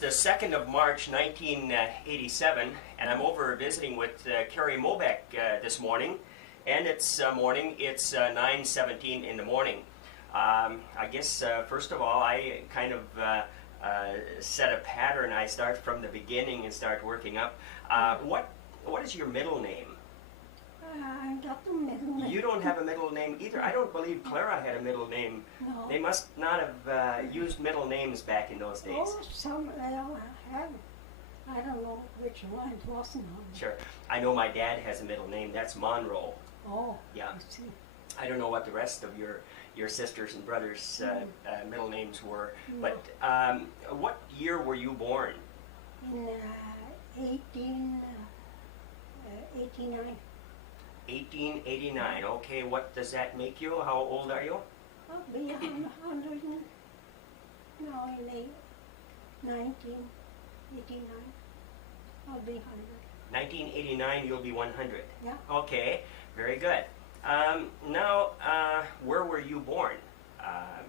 The 2nd of March 1987, and I'm over visiting with Carrie Mobeck this morning, and it's 9:17 in the morning. I guess first of all, I kind of set a pattern. I start from the beginning and start working up. What is your middle name? I got the middle name. You don't have a middle name either. I don't believe Clara had a middle name. No. They must not have used middle names back in those days. Oh, some they all have. I don't know which one it wasn't on. Sure. I know my dad has a middle name. That's Monroe. Oh, Yeah. I see. I don't know what the rest of your sisters and brothers' middle names were. No. But what year were you born? In 1889. 1889. Okay, what does that make you? How old are you? I'll be 100 and, no, in 1989. I'll be 100. 1989, you'll be 100. Yeah. Okay, very good. Now, where were you born? I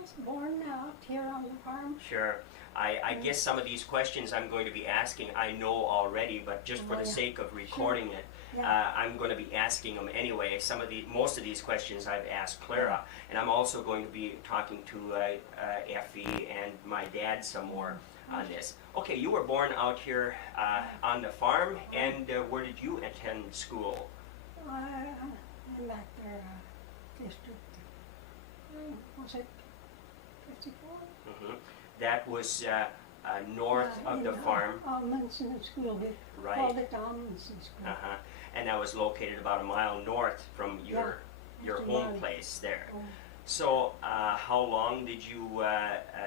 was born out here on the farm. Sure. I guess some of these questions I'm going to be asking I know already, but just for the sake of recording it, I'm going to be asking them anyway. Most of these questions I've asked Clara, and I'm also going to be talking to Effie and my dad some more on this. Okay, you were born out here on the farm, and where did you attend school? I'm at their district. Was it 54? Mm-hmm. That was north of the farm. Amundsen School. We Right. called it Amundsen School. Uh-huh. And that was located about a mile north from your just a home mile. place there. Oh, So how long did you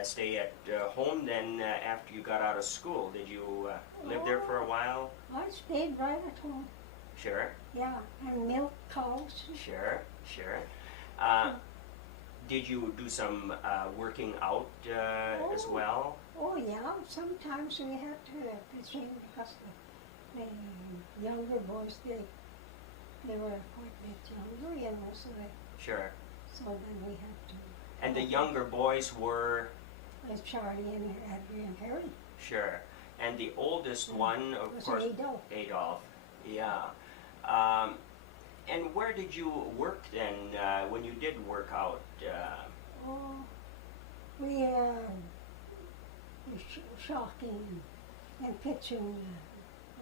stay at home then after you got out of school? Did you live there for a while? I stayed right at home. Sure, Yeah, and milked cows. sure. Did you do some working out as well? Oh yeah, sometimes we had to between because the younger boys they were quite a bit younger, you know, Sure. so then we had to. And the younger boys were? Charlie and Abby and Harry. Sure. And the oldest one, of was course, Adolf. Adolf. Yeah. And where did you work then when you did work out? Oh, we shocking and pitching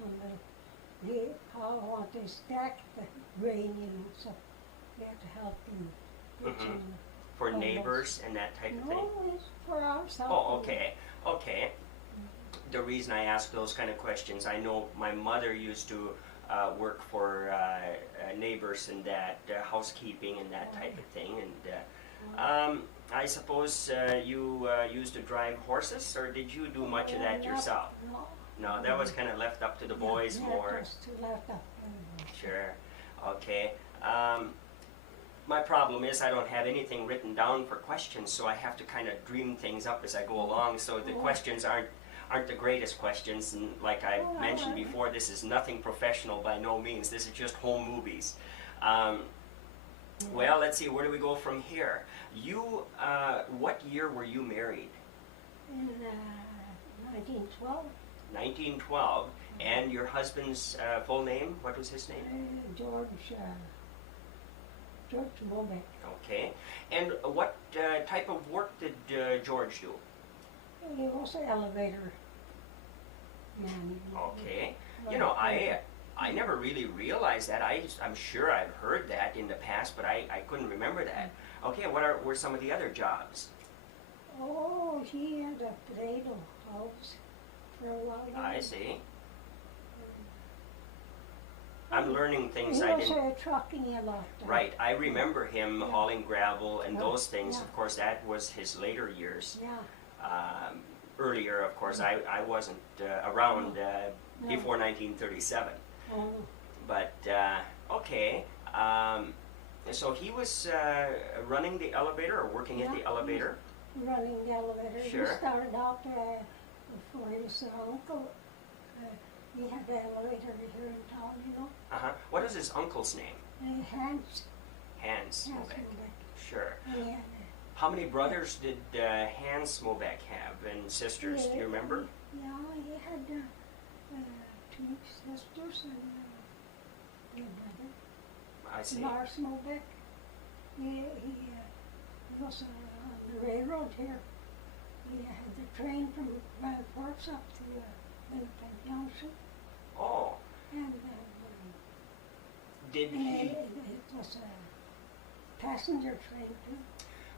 on the how I want to stack the grain, you know, so we had to help them pitching. For almost. neighbors and that type of thing? No, it's for ourselves. Oh, okay. The reason I ask those kind of questions, I know my mother used to work for neighbors and that, housekeeping and that type of thing. And I suppose you used to drive horses, or did you do much of that yourself? No. No, that was kind of left up to the boys more. Just left up. Sure. Okay. My problem is I don't have anything written down for questions, so I have to kind of dream things up as I go along. So the questions aren't the greatest questions, and like I mentioned before, this is nothing professional by no means. This is just home movies. Well, let's see. Where do we go from here? You, what year were you married? In 1912. 1912. And your husband's full name? What was his name? George Mobeck. Okay. And what type of work did George do? He was an elevator man. Okay. You know, I never really realized that. I'm sure I've heard that in the past, but I couldn't remember that. Okay, what were some of the other jobs? Oh, he had a potato house for a while. I see. I'm learning things He I was didn't... trucking a lot. Right, I remember him hauling gravel and those things. Yeah. Of course, that was his later years. Yeah. Earlier, of course, I wasn't around before 1937. Oh, But, okay. So he was running the elevator or working at the elevator? running the elevator. Sure. He started out before his uncle. He had the elevator here in town, you know. Uh-huh. What is his uncle's name? Hans. Hans. Okay. Mobeck. Sure. And he had How many brothers did Hans Mobeck have and sisters? Do you remember? Yeah, he had 2 sisters and a brother. I see. Lars Mobeck. He was on the railroad here. He had the train from Grand Forks up to Winnipeg Junction. Oh. And Did he? it was a passenger train too.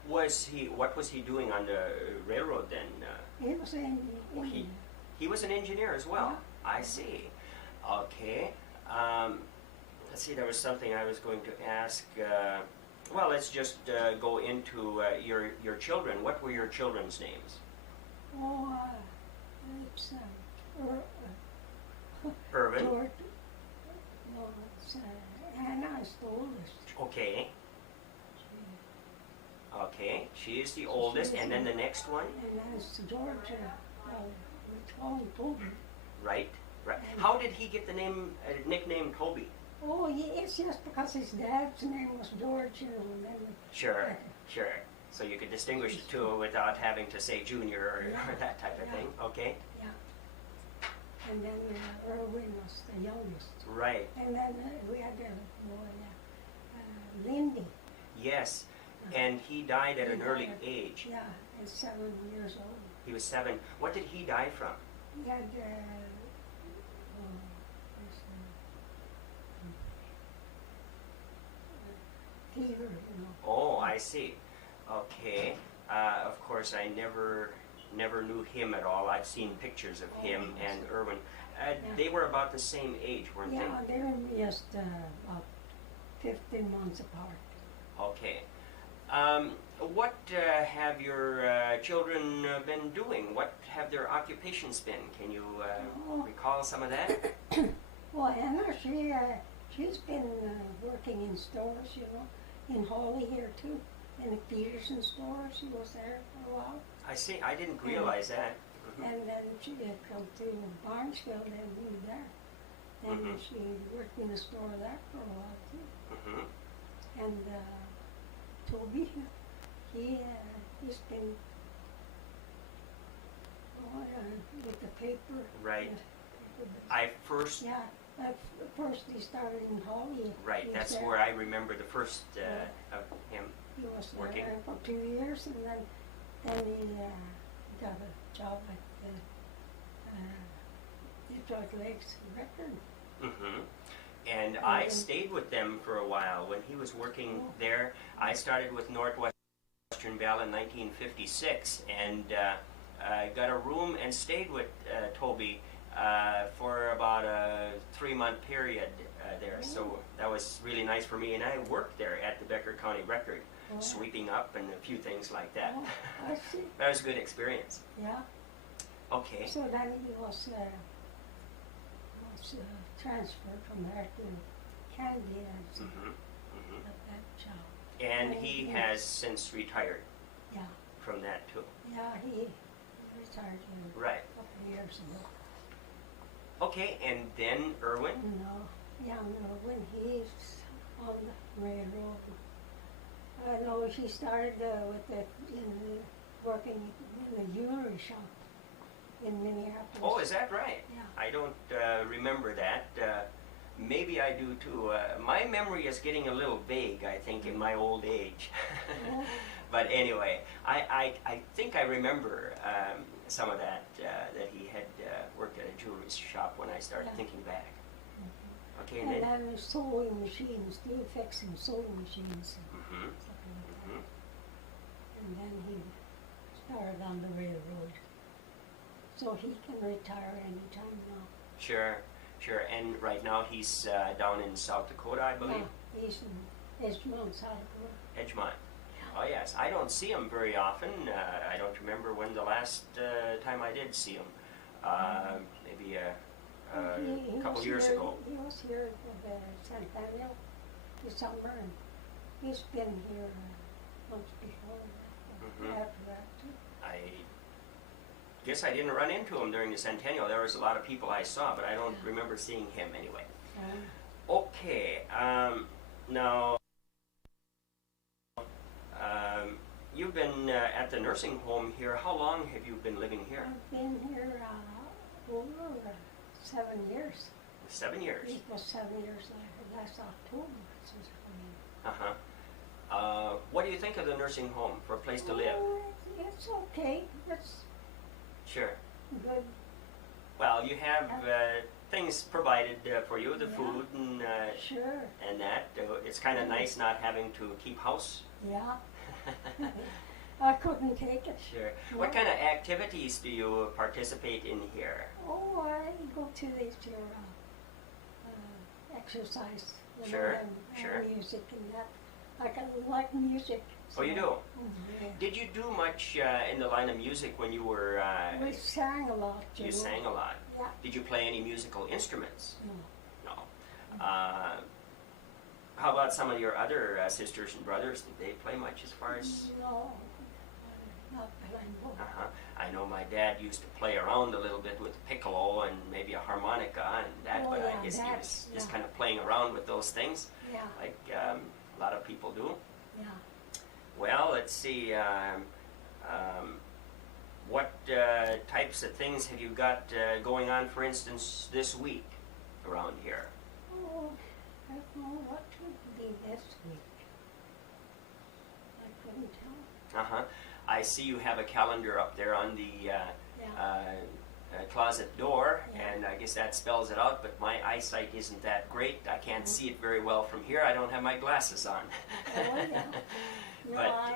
What was he doing on the railroad then? He was in. He was an engineer as well. Yeah. I see. Okay. Let's see. There was something I was going to ask. Well, let's just go into your children. What were your children's names? Oh, it's Irvin. George. No, it's Anna is the oldest. Okay. Okay. She is the oldest, and then the next one. And then it's George. We call him Toby. Right. Right. How did he get the nickname Toby? Oh, it's just because his dad's name was George, and then. Sure. Sure. So you could distinguish the two without having to say Junior or that type of thing. Okay. Yeah. And then Irwin was the youngest. Right. And then we had the boy, Lindy. Yes. And he died at an early age. Yeah, at 7 years old. He was 7. What did he die from? He had fever, you know. Oh, I see. Okay. Of course, I never knew him at all. I've seen pictures of him and Irwin. They were about the same age, weren't they? Yeah, they were just about 15 months apart. Okay. What have your children been doing? What have their occupations been? Can you recall some of that? Well, Anna, she's been working in stores, you know, in Hawley here too. In the Peterson store, she was there for a while. I see. I didn't realize that. And then she had come to Barnesville and moved there. And she worked in the store there for a while too. And Toby, he's been with the paper. Right. First he started in Hawley. Right, that's where I remember the first of him He was working. there for 2 years, and then he got a job at Detroit Lakes Record. And I stayed with them for a while. When he was working there, I started with Northwestern Bell in 1956, and got a room and stayed with Toby for about a 3-month period there. So that was really nice for me, and I worked there at the Becker County Record, sweeping up and a few things like that. I see. That was a good experience. Yeah. Okay. So then he was transferred from there to Candy at that job. And he has since retired Yeah. from that too. Yeah, he retired Right. a couple of years ago. Okay, and then Irwin? No, young Irwin, he's on the railroad. I know she started working in a jewelry shop in Minneapolis. Oh, is that right? Yeah. I don't remember that. Maybe I do too. My memory is getting a little vague, I think, in my old age. But anyway, I think I remember some of that, that he had worked at a jewelry shop when I started thinking back. Okay, and then sewing machines, too, fixing sewing machines. And stuff like that. And then he started on the railroad. So he can retire anytime now. Sure, sure. And right now he's down in South Dakota, I believe? Yeah, he's in Edgemont, South Dakota. Edgemont. Oh yes, I don't see him very often. I don't remember when the last time I did see him. Maybe a couple years ago. He was here for the Centennial this summer, and he's been here once before, after that too. I guess I didn't run into him during the Centennial. There was a lot of people I saw, but I don't remember seeing him anyway. Okay, now, you've been at the nursing home here. How long have you been living here? I've been here over 7 years. 7 years. It was 7 years last October since I came. What do you think of the nursing home for a place to live? It's okay. It's Sure. good. Well, you have things provided for you, the food and Sure. and that. It's kind of nice not having to keep house. Yeah. I couldn't take it. Sure. No. What kind of activities do you participate in here? Oh, I go to these exercise. Sure, And sure. music and that. I can like music. Oh, you do? Yeah. Did you do much in the line of music when you were? We sang a lot. You sang a lot. Yeah. Did you play any musical instruments? No. No. How about some of your other sisters and brothers? Did they play much as far as? No. Not playing. Uh-huh. I know my dad used to play around a little bit with piccolo and maybe a harmonica and that, Oh, but yeah, I guess he was just yeah. kind of playing around with those things, Yeah. like a lot of people do. Yeah. Well, let's see. What types of things have you got going on, for instance, this week around here? Oh, I don't know what would be this week. I couldn't tell. Uh-huh. I see you have a calendar up there on the closet door, Yeah. and I guess that spells it out, but my eyesight isn't that great. I can't see it very well from here. I don't have my glasses on. Oh, yeah. No, But- I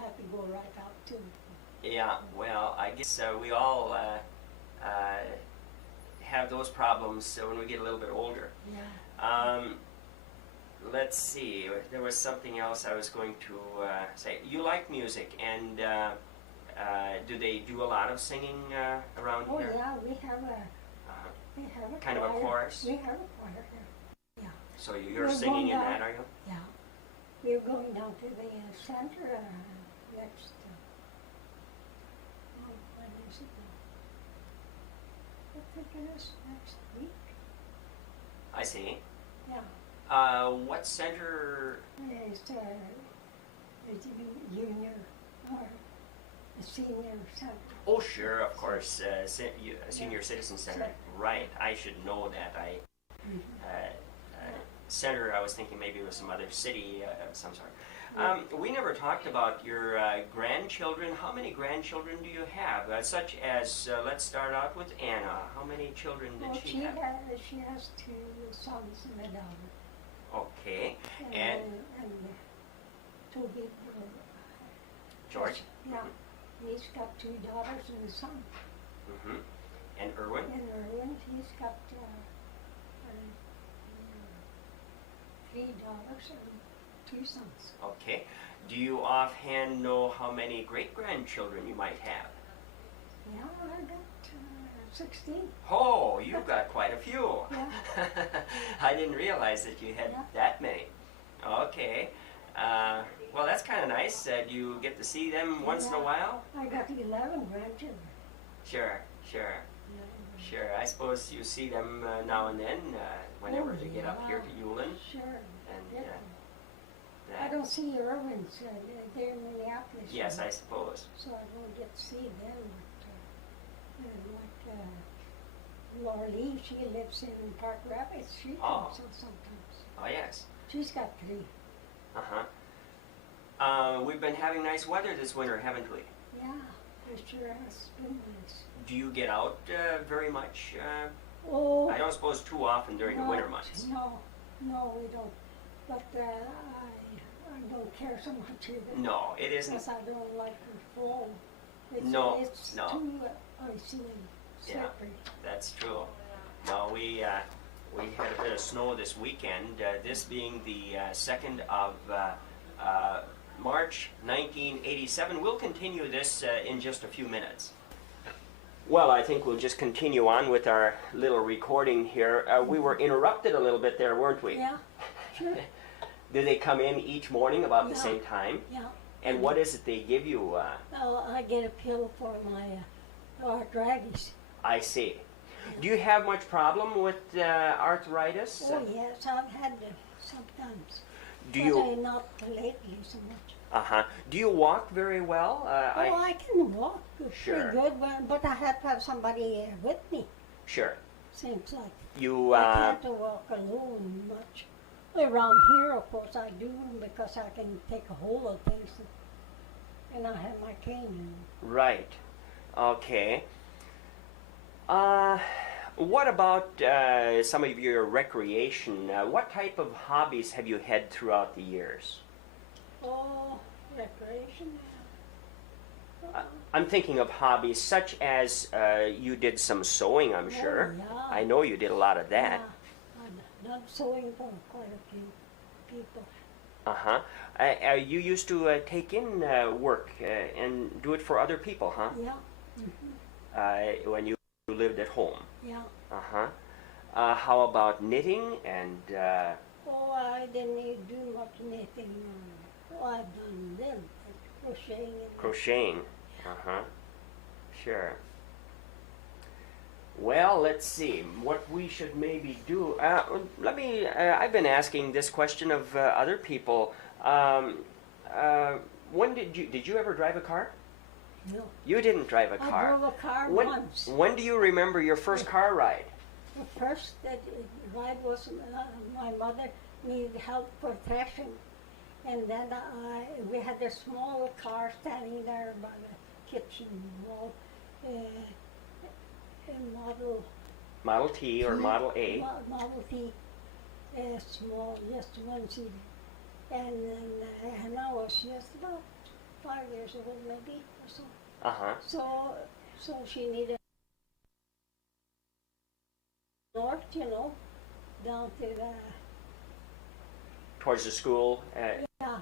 have to go right out too. Yeah, well, I guess we all have those problems when we get a little bit older. Yeah. Let's see, there was something else I was going to say. You like music, and do they do a lot of singing around Oh, here? yeah, we have a Kind of a choir. chorus? We have a choir here. Yeah. So you're We're singing in going that, down- are you? Yeah. We're going down to the center next. When is it now? I think it is next week. I see. Yeah. What center? It's a junior or a senior center. Oh, sure, of course, Senior Citizen Center. Right, I should know that. Center, I was thinking maybe it was some other city of some sort. We never talked about your grandchildren. How many grandchildren do you have? Such as, let's start out with Anna. How many children did she have? She has 2 sons and a daughter. Okay, and And Toby. George? Yeah, he's got 2 daughters and a son. Mm-hmm. And Erwin? And Erwin, he's got 3 daughters and 2 sons. Okay. Do you offhand know how many great-grandchildren you might have? Yeah, I got 16. Oh, you've got quite a few. Yeah. I didn't realize that you had Yeah. that many. Okay. Well, that's kind of nice. Do you get to see them once in a Yeah. while? I got 11 grandchildren. Sure, sure, sure. I suppose you see them now and then whenever Oh, they get up here to Yulin. Sure. And Yeah. I that. don't see Irwin's. They're in Minneapolis. Yes, I suppose. So I don't get to see them. But, Laura Lee, she lives in Park Rapids. She comes in sometimes. Oh, yes. She's got 3. We've been having nice weather this winter, haven't we? Yeah, it sure has been nice. Do you get out very much? Oh, I don't suppose too often during the winter months. No, we don't. But I don't care so much either. No, it isn't. Because I don't like the fall. It's No. too icy and slippery. That's true. No, we had a bit of snow this weekend. This being the 2nd of March 1987. We'll continue this in just a few minutes. Well, I think we'll just continue on with our little recording here. We were interrupted a little bit there, weren't we? Yeah, sure. Do they come in each morning about the Yeah. same time? Yeah. And what is it they give you? Well, I get a pill for my arthritis. I see. Do you have much problem with arthritis? Oh yes, I've had it sometimes. Do but you? not lately so much. Uh-huh. Do you walk very well? I can walk Sure. pretty good, but I have to have somebody with me. Sure. Seems like You, I can't walk alone much. Around here, of course, I do because I can take a hold of things, and I have my cane. right. Okay. What about some of your recreation? What type of hobbies have you had throughout the years? Oh, recreation. I'm thinking of hobbies such as you did some sewing, I'm sure. Yeah. I know you did a lot of that. Yeah, I've done sewing for quite a few people. Uh-huh. You used to take in work and do it for other people, huh? Yeah. When you lived at home. Yeah. Uh-huh. How about knitting and Oh, I didn't do much knitting. Oh, I've done them, crocheting. crocheting? Uh-huh. Sure. Well, let's see what we should maybe do. I've been asking this question of other people. When did you ever drive a car? No. You didn't drive a I car. drove a car When, once. when do you remember your first car ride? The first ride was my mother needed help for threshing. And then we had a small car standing there by the kitchen wall, a Model T or Model A? Model T, small, just one seat. And then and I was just about 5 years old, maybe or so. Uh-huh. So she needed north, down to the Towards the school? yeah.